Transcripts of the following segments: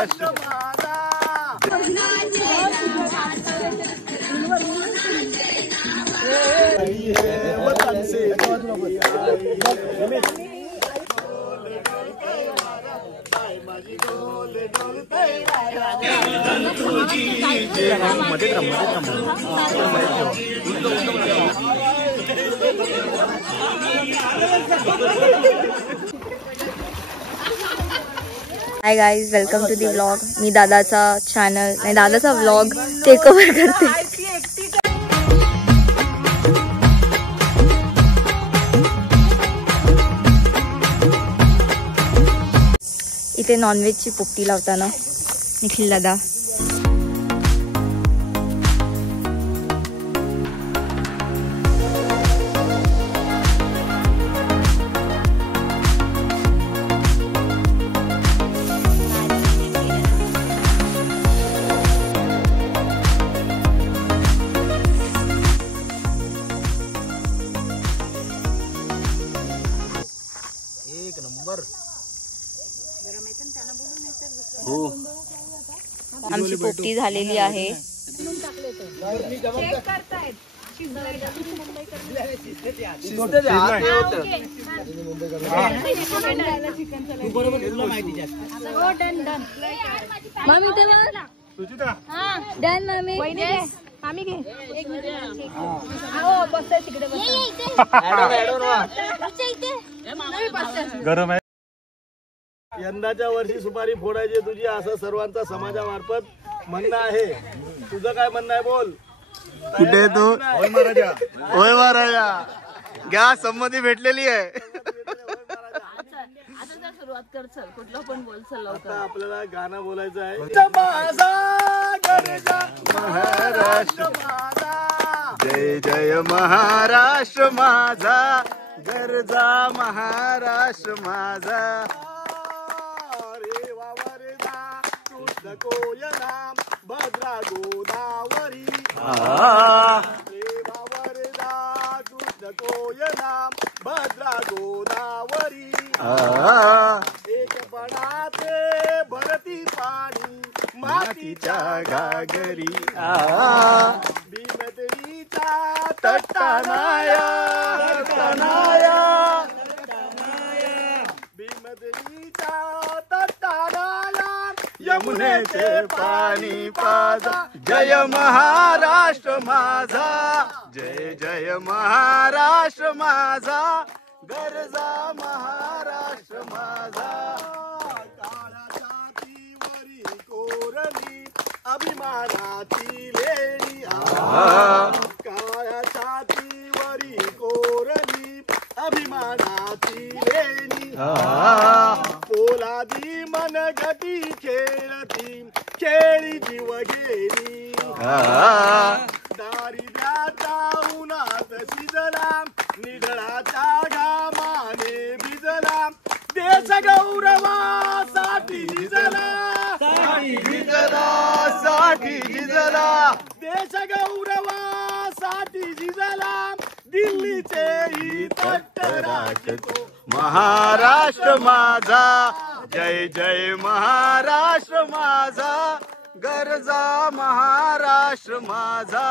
महाराष्ट्र वतन से hi guys, welcome to the vlog. मी दादाचा चॅनल नाही, दादाचा व्लॉग टेक ओव्हर करते. इथे नॉनव्हेजची पोपटी लावताना निखिल दादा. आमची पोपटी झालेली आहे. गरम आहे. यंदाच्या वर्षी सुपारी फोडायची तुझी असं सर्वांचा समाजामार्फत म्हणणं आहे. तुझं काय म्हणणं आहे बोल. कुठे तू? होय महाराजा, घ्या संमती भेटलेली आहे. सुरुवात कर, चल कुठलं पण बोल. चल लवकर. आपल्याला गाणं बोलायचं आहे. महाराष्ट्र माझा, जय जय महाराष्ट्र माझा, गरजा महाराष्ट्र माझा. कोयना भद्रा गोदावरी, वरदा कृष्ण कोयना भद्रा गोदावरी. एकपणाचे भरती पाणी मातीच्या घागरी. भीमदेवीचा तटानाया, भीमदेवीचा तटानाया, यमुनेचे पाणी पाजा. जय महाराष्ट्र माझा, जय जय महाराष्ट्र माझा, गरजा महाराष्ट्र माझा. काळ्या छातीवरी कोरली अभिमानाची लेणी. काळ्या छातीवरी कोरली अभिमानाची लेणी. पोलादी मनगटी खेळती खेळी जीव गेली. दारिद्र्याच्या उन्हात शिजला, निधळाच्या घामाने भिजला. देश गौरवासाठी झिजला, साठी झिजला. देश गौरवासाठी झिजला, दिल्लीचे ही तट राखतो महाराष्ट्र माझा. जय जय महाराष्ट्र माझा, गरजा महाराष्ट्र माझा.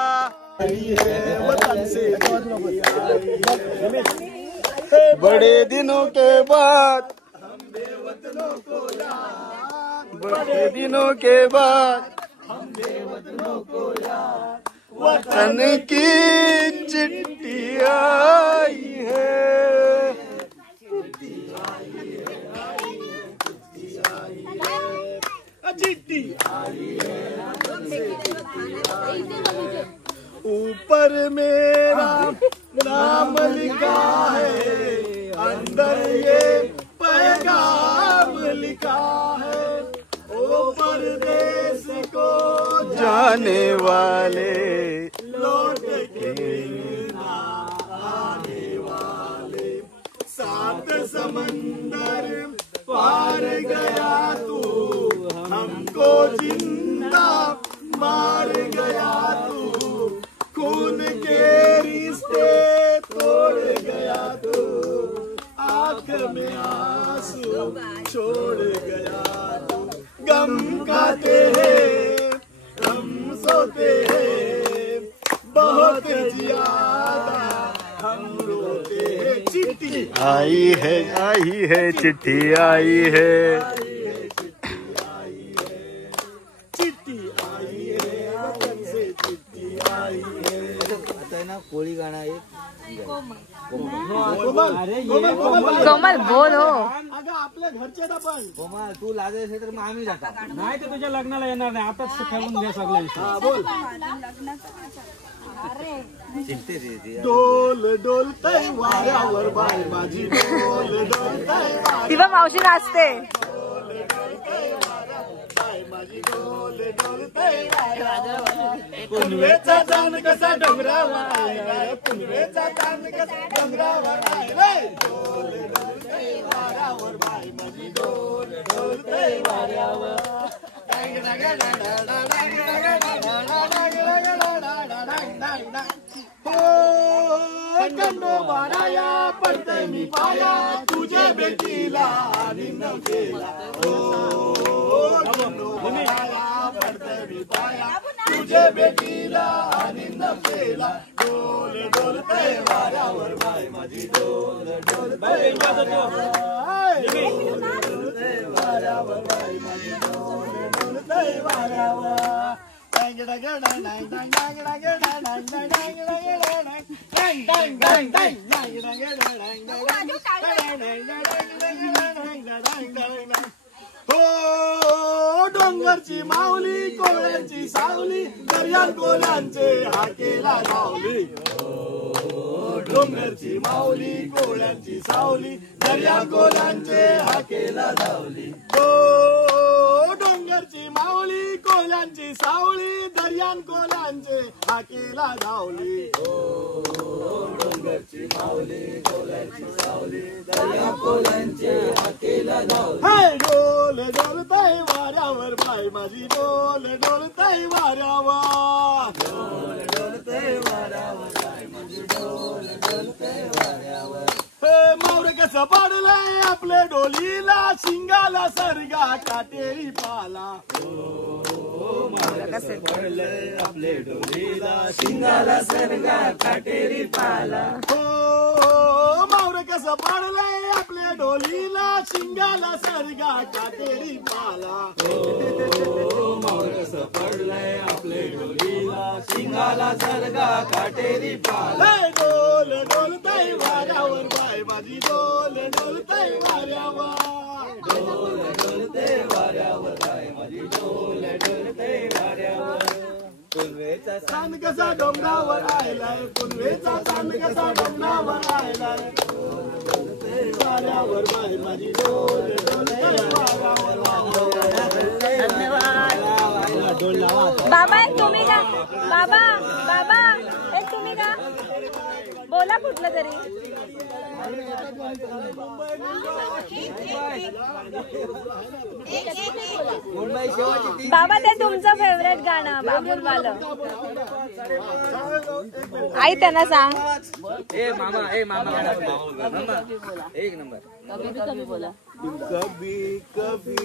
वतन से बड़े दिनों के बाद, बड़े दिनों के बाद वतन की चिट्ठी आई है. चिट्ठी ऊपर मेरा नाम लिखा है, अंदर ये पैगाम लिखा है. ओ परदेश को जाने वाले, लौट के ना आने वाले. सात समंदर पार गया तू, हमको जिंदा मार गया तू. खून के रिश्ते तोड़ गया तू, आंख में आंसू छोड़ गया तू. गम खाते हैं हम सोते हैं बहुत ज्यादा हम रोते हैं। चिट्ठी आई है चिट्ठी आई है चिट्ठी आई है वतन से चिट्ठी आई है। आता है ना कोळी गाणं एक कोमल बोल हो. अगं आपल्या घरचे ना पण कोमल तू लाजत असेल तर मग आम्ही जातो. नाही ते तुझ्या लग्नाला येणार नाही आताच ठेवून घ्या सगळ्या विषय. हा, बोल. शिकते ती डोल डोलतय वाऱ्यावर बाय माझी डोल डोलतय ती पण मावशी नाचते. माझी डोल डोलतय पुनवेचा चांद कसा डोंगरावर आलाय पुनवेचा चांद कसा डोंगरावर आलाय डोल डोलतय वाऱ्यावर बाय माझी डोल डोलतय वाऱ्यावर. खंडोबाराया पडते मी पाया तुझ्या बेटीला निन्न केला. खंडोबाराया पडते मी पाया तुझ्या बेटीला निन्न केला. डोल डोलते वाऱ्यावर बाय माझी डोल डोलते वाऱ्यावर बाय माझी डोल डोलते वाऱ्यावर. हो डोंगरची माऊली कोळ्यांची सावली दर्याल कोल्यांचे हाकेला धावली. डोंगरची माऊली कोळ्यांची सावली दर्याल कोल्यांचे हाकेला धावली. हो डोंगरची माऊली कोल्यांची सावली दर्यान कोल्यांचे हाकेला धावली. डोंगरची माऊली कोल्यांची सावली दर्यान कोल्यांचे हाकेला धावली. हाय डोल डोलताय वाऱ्यावर बाय माझी डोल डोलताय वाऱ्यावर डोल डोलताय वाऱ्यावर बाय माझी डोल डोलताय वाऱ्यावर. मावर कसं पाडलंय आपल्या डोलीला शिंगाला सरगा काटेरी पाला. मावर कसं पडलंय आपल्या डोलीला शिंगाला सरगा काटेरी पाला. हो मावर कसं पाडलंय आपल्या डोलीला शिंगाला सरगा काटेरी पाला. मावर कसं पडलंय आपल्या डोलीला शिंगाला सरगा काटेरी पाला. डोल डोलताय वाऱ्यावर बाय माझी डोल डोलताय वाऱ्यावर डोल डोलते वाऱ्यावर बाय माझी डोल डोलते वाऱ्यावर. पुनवेचा चांद कसा डोंगरावर आलाय पुनवेचा चांद कसा डोंगरावर आलाय डोलते वाऱ्यावर बाय माझी डोल डोलते वाऱ्यावर. बाबा एक तुम्ही का बाबा बाबा एक तुम्ही का बोला कुठलं तरी. बाबा ते तुमचं फेवरेट गाणं बाबूलवालं. आई त्यांना सांग. ए मामा मामा एक नंबर. कभी बोला. कभी कभी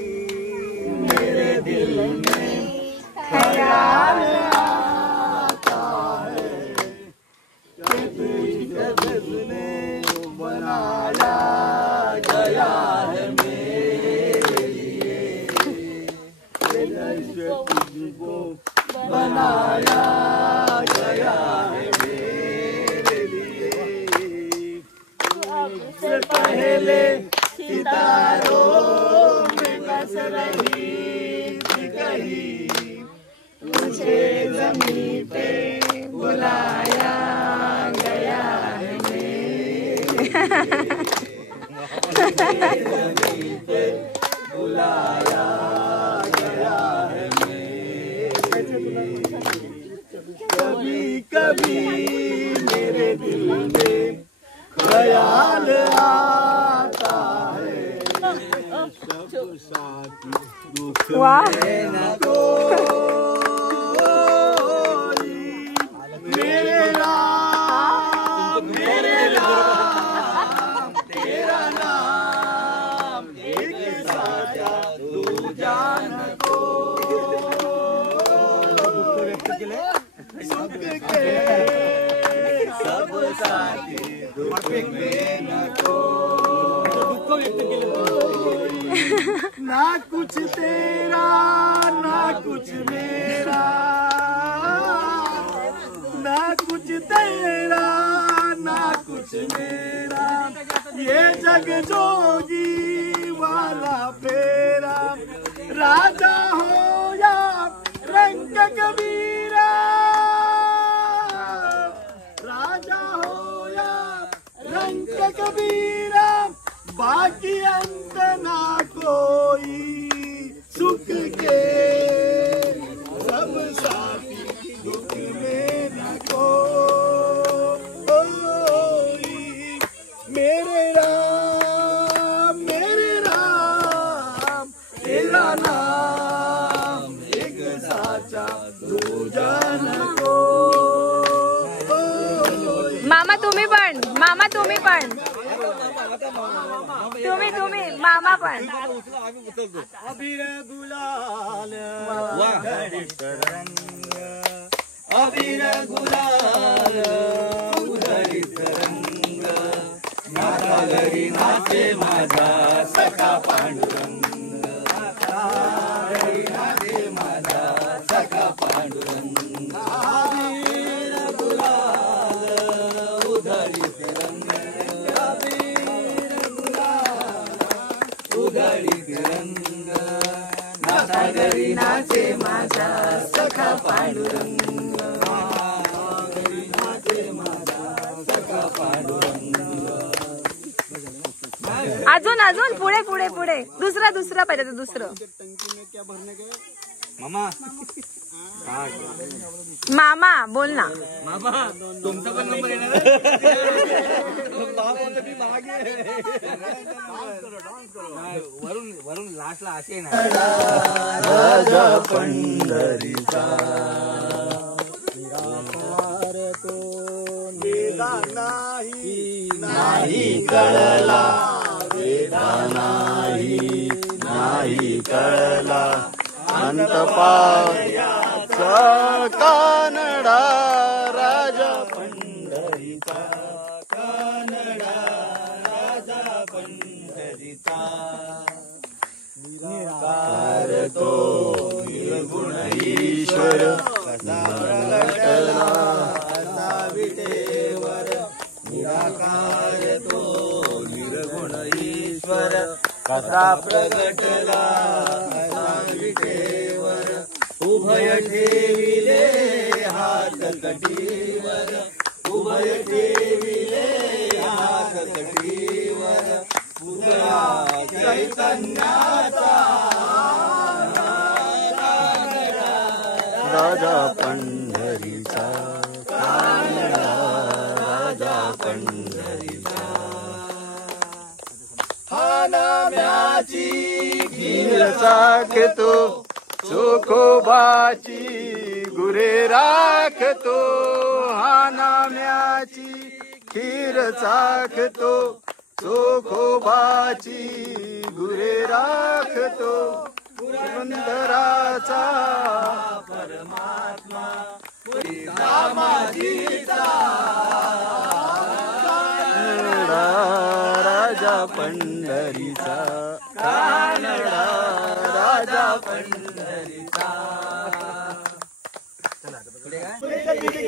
मेरे दिल में ख्याल आता है कि तुझने बनाया गया है मेरे लिए तुझको बनाया गया है मेरे लिए. से पहले सितारों में बस रही थी कहीं तुझे ज़मीं पे बुलाया गया है मेरे. ज़मीं पे बुलाया गया है मेरे. कभी कभी मेरे दिल में ख्याल आता है सब साथी दुख में न कोई मेरे राम तेरा नाम एक साजा तू जान साथी दुख में नको, दुःख व्यक्त केलं ना कुछ तेरा ना कुछ मेरा, ना कुछ तेरा ना कुछ मेरा, ये जग जोगी वाला फेरा, राजा हो या रंग कबीरा, राजा हो या रंग कबीरा, बाकी अंत ना कोई सुख के, सब साथी दुख में न कोई, मेरे राम तेरा नाम एक साचा दूजा न कोई। मामा तुम्ही पण, मामा तुम्ही पण, तुम्ही मामा पण. अबीर गुलाल उधळीत रंग, अबीर गुलाल उधळीत रंग, नाता घरी नाचे माझा सखा पांडुरंग, नाता घरी नाचे माझा सखा पांडुरंग, अबीर गुलाल उधळीत रंग, अबीर गुलाल उधळीत रंग, नाता घरी नाचे माझा सखा पांडुरंग, घरी नाचे माझा सखा पांडुरंग. अजून अजून पुढे पुढे पुढे, दुसरा पाहिजे दुसरं. मामा मामा बोल ना. मामा तुमचा पण नंबर येणार वरून वरून लास्टला असे ना, राजा पंढरीचा तो वेदा नाही कळला, वेदा नाही कळला, अंत पायाचा कानडा, राजा पंढरीचा कानडा, राजा पंढरीचा निराकार तो निर्गुण ईश्वर, कसा प्रगटला असा विटेवर, निराकार तो निर्गुण ईश्वर, कसा प्रगटला असा विटेवर, उभय ठेविले हात कटीवर, उभय ठेविले हात कटीवर, उभया चैतन्याचा राजा पंढरीचा कानडा, राजा पंढरीचा. हा नाम्याची खीर चाखतो, चोखोबाची गुरे राखतो, हा नाम्याची खीर चाखतो, चोखोबाची गुरे राखतो, पुरंदराचा परमात्मा दामाजीचा कानडा, राजा पंढरीचा कानडा, राजा पंढरीचा.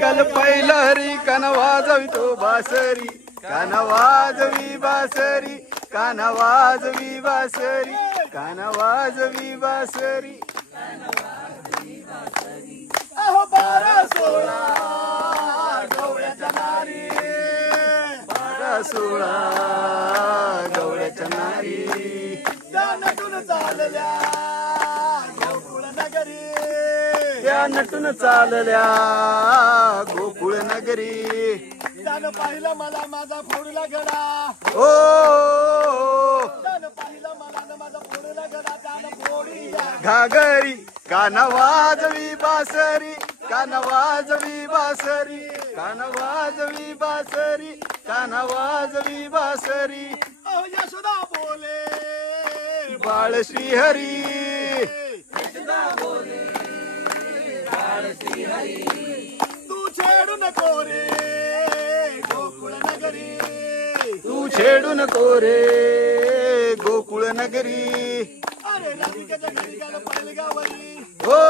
कल पहिलरी कन वाजवितो बासरी, कान वाजवी बासरी, कान वाजवी बासरी, कान वाजवी बासरी, अहो 12-16 गवळ्याच्या नारी, 12-16 गवळ्याच्या नारी, त्या नटून चालल्या गोकुळ नगरी, त्या नटून चालल्या गोकुळ नगरी, त्यानं पाहिलं मला माझा फोडला गडा, ओ त्यानं पाहिलं मला माझा फोडला गडा, त्यानं फोडी घागरी, कान वाजवी बासरी, कान वाजवी बासरी, कान वाजवी बासरी, कान वाजवी बासरी, अहो यशोदा बोले बाळ श्रीहरी, यशोदा बोले बाळ श्रीहरी, तू छेडू नको रे गोकुळ नगरी तू छेडू नको रे गोकुळ नगरी. अरे राधिकेच्या घरी गाणं पडलगावरी हो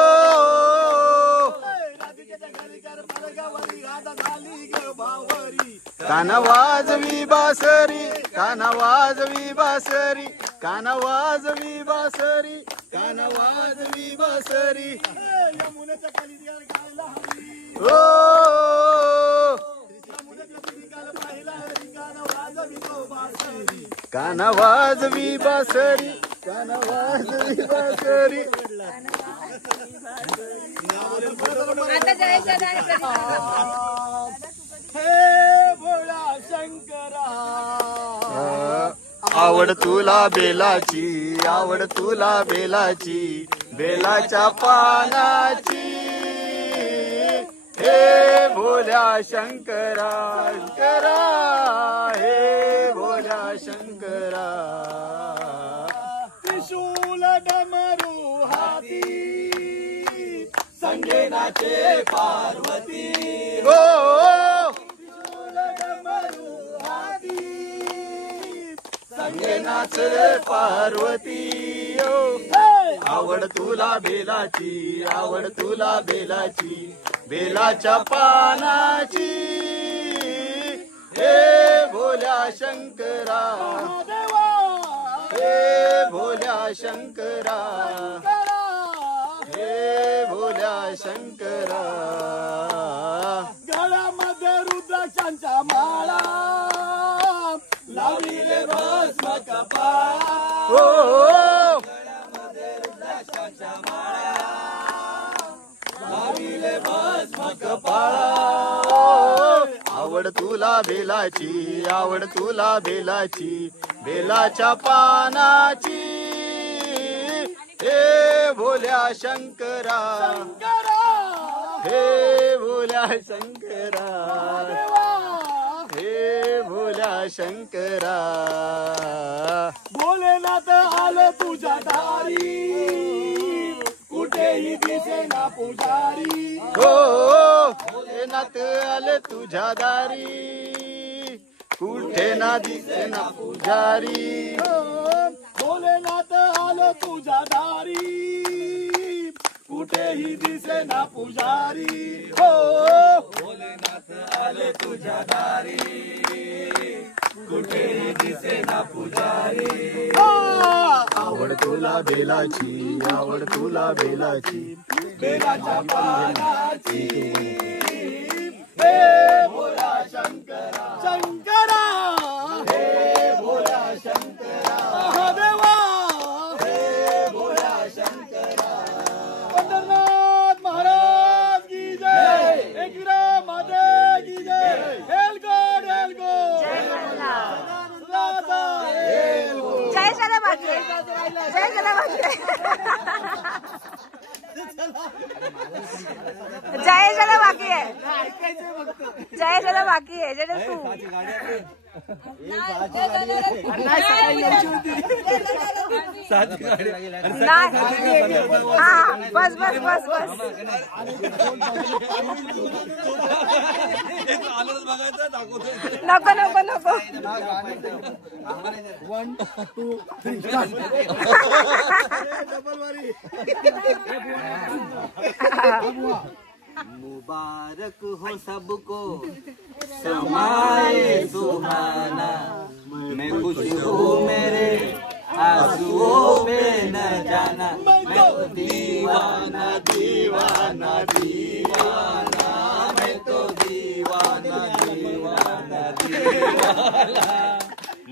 राधिकेच्या घरी गाणं पडलगावरी राधा झाली ग भावरी. काना वाजवी बासरी काना वाजवी बासरी काना वाजवी बासरी काना वाजवी बासरी. यमुनेच्या कलियार गायला हवी हो यमुनेच्या कलियार पाहिला हरी गाणं वाजवी तो बासरी. काना वाजवी बासरी काना वाजवी बासरी. आता जयेशला dance करू. हे भोळा शंकरा आवड तुला बेलाची आवड तुला बेलाची बेलाच्या पानाची. हे भोल्या शंकरा शंकरा हे भोल्या शंकरा. त्रिशूल डमरू हाती संगे नाचे पार्वती. हो त्रिशूल डमरू हाती संगे नाच पार्वती. आवड तुला बेलाची आवड तुला बेलाची बेलाच्या पानाची. हे भोल्या शंकरा हे भोल्या शंकरा हे भोल्या शंकरा. गळ्यामध्ये रुद्राक्षांच्या माळा लावलेले भस्म कपाळा. हो आवड तुला बेलाची आवड तुला बेलाची बेलाच्या पानाची. हे भोल्या शंकरा हे भोल्या शंकरा हे भोल्या शंकरा. भोलेनाथ आलं तुझ्या दारी कुठेही दिसेना पुजारी. हो भोलेनाथ आले तुझ्या दारी कुठे ना दिसेना पुजारी. भोलेनाथ आलं तुझ्या दारी कुठेही दिसेना पुजारी. हो भोलेनाथ आले तुझ्या दारी कुठेही दिसेना पुजारी. आवड तुला बेलाची आवड तुला बेलाची बेलाच्या पानाची. हे भोला शंकरा शंकरा हे भोला शंकरा महादेवा हे भोला शंकरा. पंढरनाथ महाराज की जय. एकविरा माते की जय. हेलगोड हेलगोड जयेशला बाकी आहे. जयेशला बाकी आहे. जयेशला बाकी आहे. जयेशला बाकी आहे. जय तू हा बस बस बस बस. नको नको नको. मुबारक हो सबको समाए सुहाना. मैं खुश हूँ मेरे आंसुओं पे न जाना. मैं तो दीवाना दीवाना दीवाना. मैं तो दीवाना दीवाना दीवाना.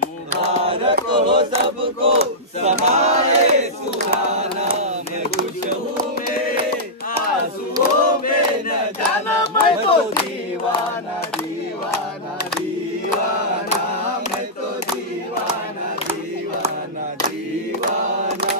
मुबारक हो सबको समाए सुहाना. मैं खुश हूँ मेरे आंसुओं में न जाना. मैं तो दीवाना दीवाना दीवाना. मैं तो दीवाना दीवाना दीवाना.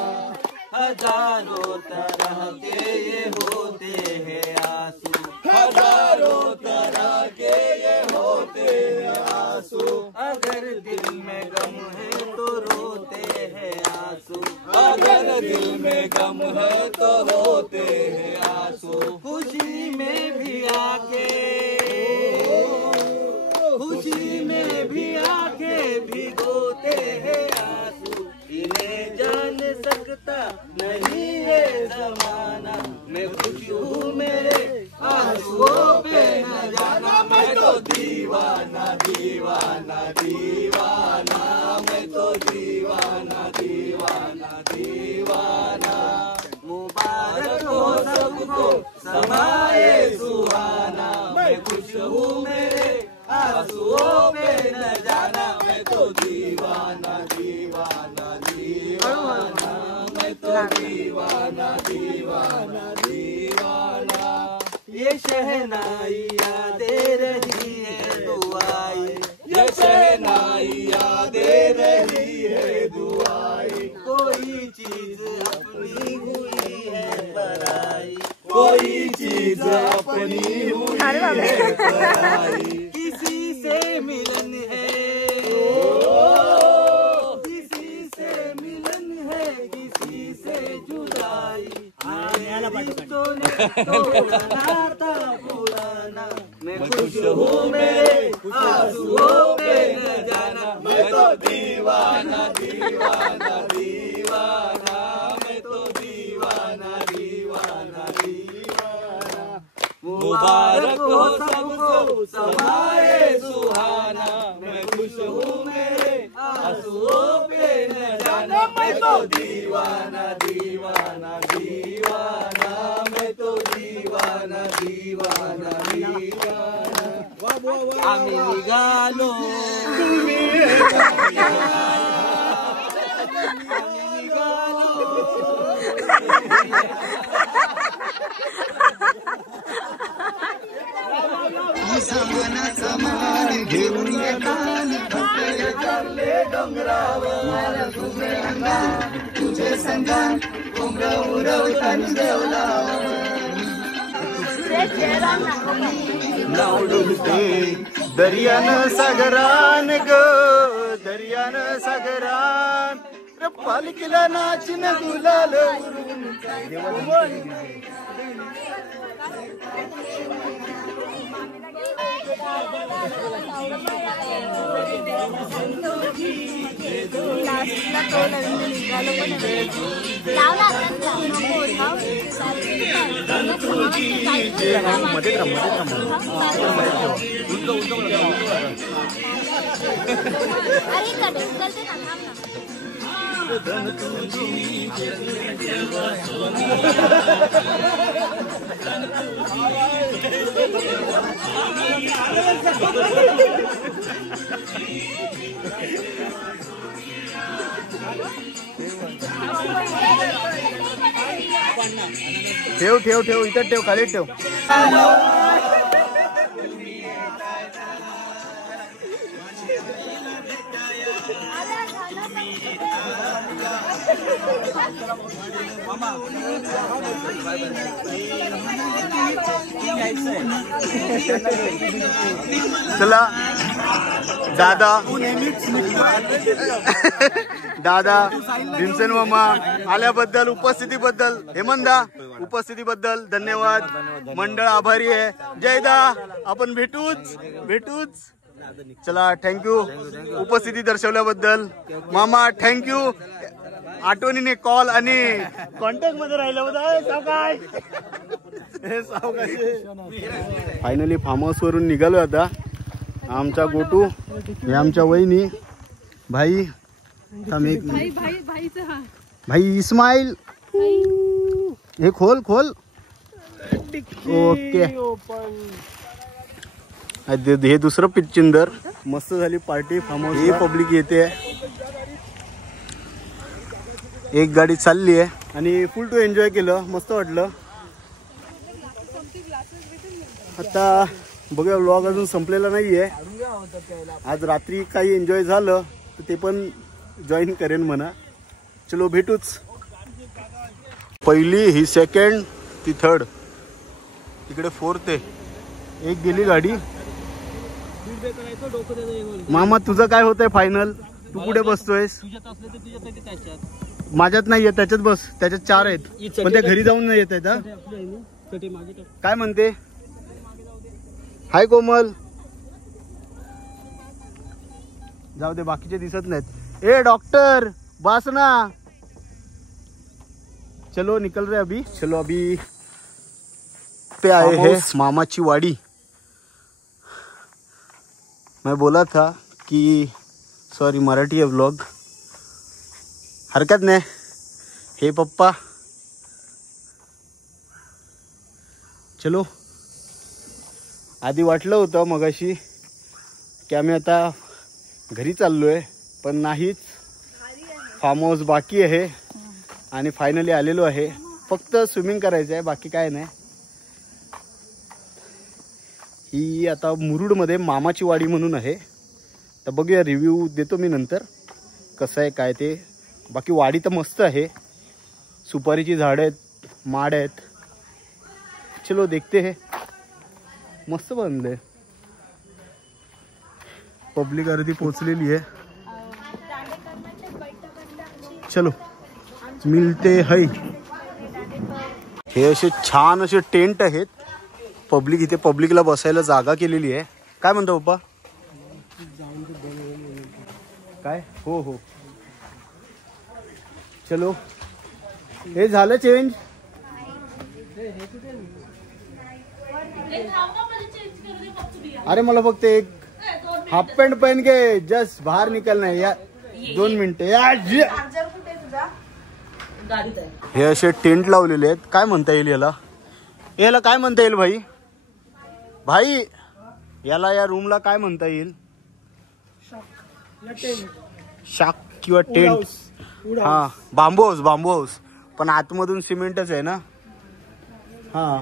हजारों तरह के ये होते हैं आंसू. हजारों तरह के ये होते हैं आंसू. अगर दिल में गम है तो रोते हैं आंसू. अगर दिल में गम है तो रोते हैं आंसू. खुशी में भी आके खुशी आंखें भिगोते हैं आंसू, इन्हें जान सकता नहीं है जमाना। मैं खुश हूँ मेरे आंसुओं पे न जाना, मैं तो दीवाना दीवाना दीवाना, मैं तो दीवाना दीवाना दीवाना। मुबारक हो सबको समाए सुहाना, मैं खुश हूँ मेरे आंसुओं पे न जाना, मैं तो दीवाना दीवाना दीवाना, मैं तो दीवाना दीवाना दीवाना। ये शहनाई यादें रही है दुआई, ये शहनाई यादें रही है दुआई। कोई चीज अपनी हुई है पराई, कोई चीज अपनी हुई है पराई। किसी से मिलन है, किसी से मिलन है, किसी से जुदाई। रिश्तों ने तोड़ा नाता पुराना, मैं खुश हूँ मेरे आंसुओं पे न जाना, मैं तो दीवाना दीवाना दीवाना, मैं तो दीवाना दीवाना दीवाना। मुबारक हो सबको समाए सुहाना, मैं खुश हूँ मेरे आंसुओं पे न जाना, मैं तो दीवाना दीवाना दीवाना, मैं तो दीवाना दीवाना दीवाना। आम्ही निघालो, आम्ही निघालो, समान घेऊन डोंगरावर तुझे संगान कोंबडा उरवताना देवलावर नाव डुलते दर्यान सागरान ग दर्यान सागरान पालखीला नाचिन गुलाल ठेव ठेव ठेव इथं ठेव खाली ठेव चला दादा दादा भीमसेन मामा आल्याबद्दल उपस्थितीबद्दल हेमंदा उपस्थितीबद्दल धन्यवाद मंडळ आभारी आहे जयदा आपण भेटूच चला थँक्यू उपस्थिती दर्शवल्याबद्दल मामा थँक्यू आठवणीने कॉल आणि कॉन्टॅक्ट मध्ये राहिल्याबद्दल फायनली फार्म हाऊस वरून निघालो आता आमचा गोटू हे आमच्या वहिनी भाई भाई इस्माईल हे खोल ओके हे दुसरं पिच्चिंदर मस्त झाली पार्टी फार्म हाऊस ही पब्लिक येते एक गाडी चालली आहे आणि फुल टू एन्जॉय केलं मस्त वाटलं आता बघूया व्लॉग अजून संपलेला नाहीये आज रात्री काही एन्जॉय झालं तर ते पण जॉईन करेन म्हणा चलो भेटूच पहिली ही सेकंड ती थर्ड तिकडे फोर्थ आहे एक गेली गाडी मामा तुझं काय होतंय फायनल तू कुठे बसतोयस माझ्यात नाहीये त्याच्यात बस त्याच्यात 4 आहेत पण त्या घरी जाऊन नाही येत आहेत काय म्हणते हाय कोमल जाऊ दे, बाकीचे दिसत नाहीत. ए डॉक्टर बस ना. चलो निकल रहे अभी. चलो अभी पे आए हैं मामाची वाड़ी. मैं बोला था कि सॉरी मराठी है व्लॉग, हरकत नाही. हे पप्पा चलो. आधी वाटलं होतं मगाशी की आम्ही आता घरी चाललोय, पण नाहीच. फार्म हाऊस बाकी आहे आणि फायनली आलेलो आहे. फक्त स्विमिंग करायचं आहे, बाकी काय नाही. ही आता मुरुडमध्ये मामाची वाडी म्हणून आहे. तर बघूया, रिव्ह्यू देतो मी नंतर कसं आहे काय ते. बाकी वाडी तर मस्त आहे, सुपारीची झाडं आहेत, माड आहेत. चलो देखते है. मस्त बनले. पब्लिक अर्धी पोचलेली आहे. चलो मिलते है. हे असे छान असे टेंट आहेत. पब्लिक इथे पब्लिकला बसायला जागा केलेली आहे. काय म्हणतो पप्पा? काय? हो हो चलो. हे झालं चेंज. अरे मला फक्त एक हाफ पॅन्ट पहन के जस्ट बाहेर निकलना है. या 2 मिनिटं यार. हे असे टेंट लावलेले आहेत. काय म्हणता येईल याला? याला काय म्हणता येईल भाई? भाई याला या रूमला काय म्हणता येईल? शाक किंवा टेंट. हा बांबू हाऊस. पण आतमधून सिमेंटच आहे ना. हा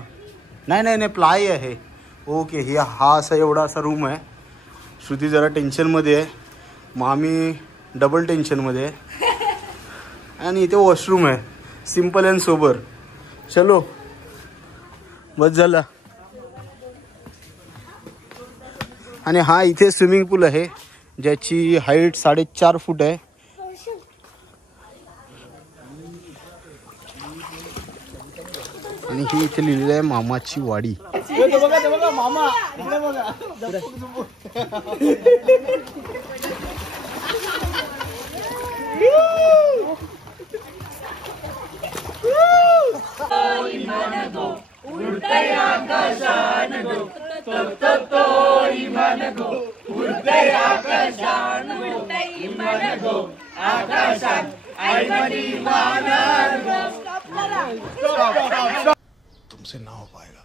नाही प्लाय आहे. ओके. हा असा एवढा असा रूम आहे. श्रुती जरा टेन्शनमध्ये आहे, मामी डबल टेन्शनमध्ये आहे. आणि इथे वॉशरूम आहे, सिम्पल अँड सोबर. चलो बस झाला. आणि हा इथे स्विमिंग पूल आहे ज्याची हाईट 4.5 फूट आहे. आणि ही इथे लिहिलेलं आहे मामाची वाडी. बघा मामा बघा. तुमसे ना हो पाएगा.